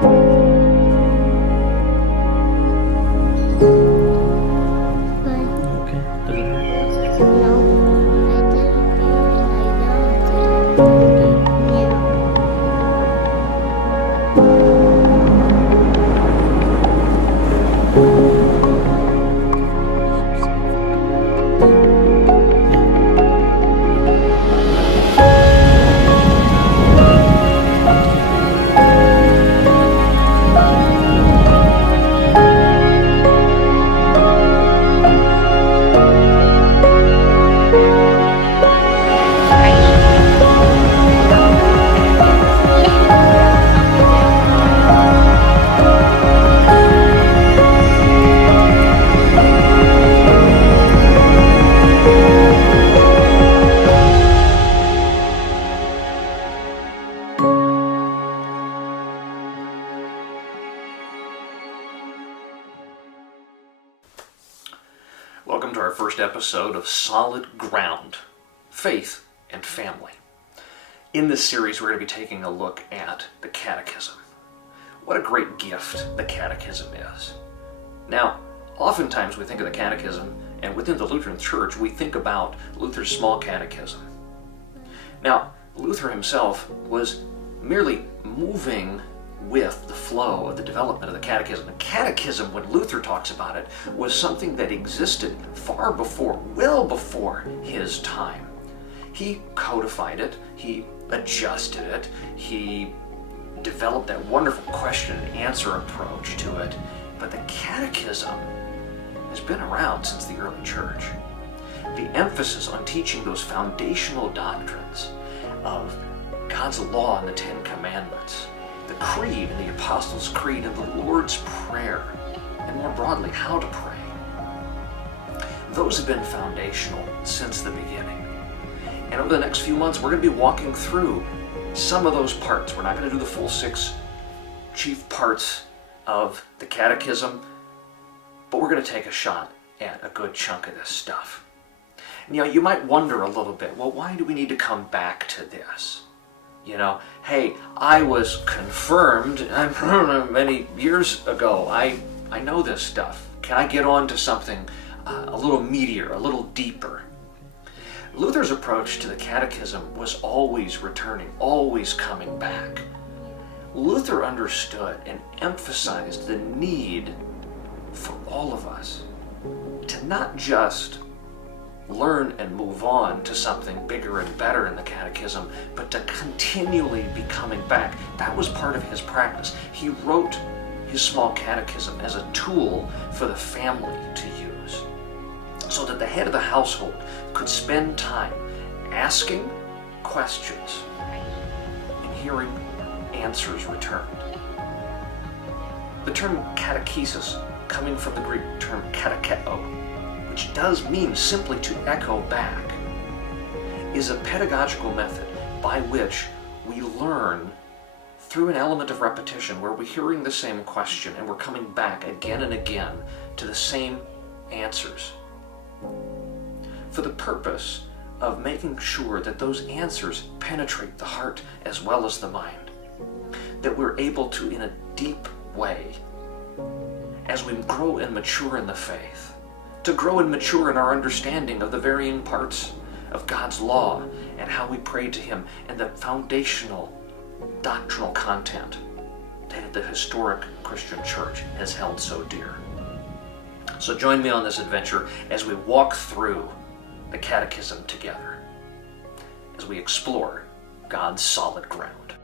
Okay, does it hurt? No, I didn't feel it. I don't. Yeah. Welcome to our first episode of Solid Ground, Faith and Family. In this series, we're going to be taking a look at the Catechism. What a great gift the Catechism is. Now, oftentimes we think of the Catechism, and within the Lutheran Church, we think about Luther's small catechism. Now, Luther himself was merely moving with the flow of the development of the Catechism. The Catechism, when Luther talks about it, was something that existed far before, well before his time. He codified it, he adjusted it, he developed that wonderful question and answer approach to it, but the Catechism has been around since the early church. The emphasis on teaching those foundational doctrines of God's law and the Ten Commandments, the Creed and the Apostles' Creed and the Lord's Prayer, and more broadly, how to pray. Those have been foundational since the beginning. And over the next few months, we're going to be walking through some of those parts. We're not going to do the full 6 chief parts of the Catechism, but we're going to take a shot at a good chunk of this stuff. Now, you might wonder a little bit, well, why do we need to come back to this? You know, hey, I was confirmed many years ago. I know this stuff. Can I get on to something a little meatier, a little deeper? Luther's approach to the Catechism was always returning, always coming back. Luther understood and emphasized the need for all of us to not just learn and move on to something bigger and better in the Catechism, but to continually be coming back. That was part of his practice. He wrote his small catechism as a tool for the family to use, so that the head of the household could spend time asking questions and hearing answers returned. The term catechesis, coming from the Greek term katecheto, which does mean simply to echo back, is a pedagogical method by which we learn through an element of repetition, where we're hearing the same question and we're coming back again and again to the same answers, for the purpose of making sure that those answers penetrate the heart as well as the mind, that we're able to, in a deep way, as we grow and mature in the faith, to grow and mature in our understanding of the varying parts of God's law and how we pray to Him, and the foundational doctrinal content that the historic Christian church has held so dear. So join me on this adventure as we walk through the Catechism together, as we explore God's solid ground.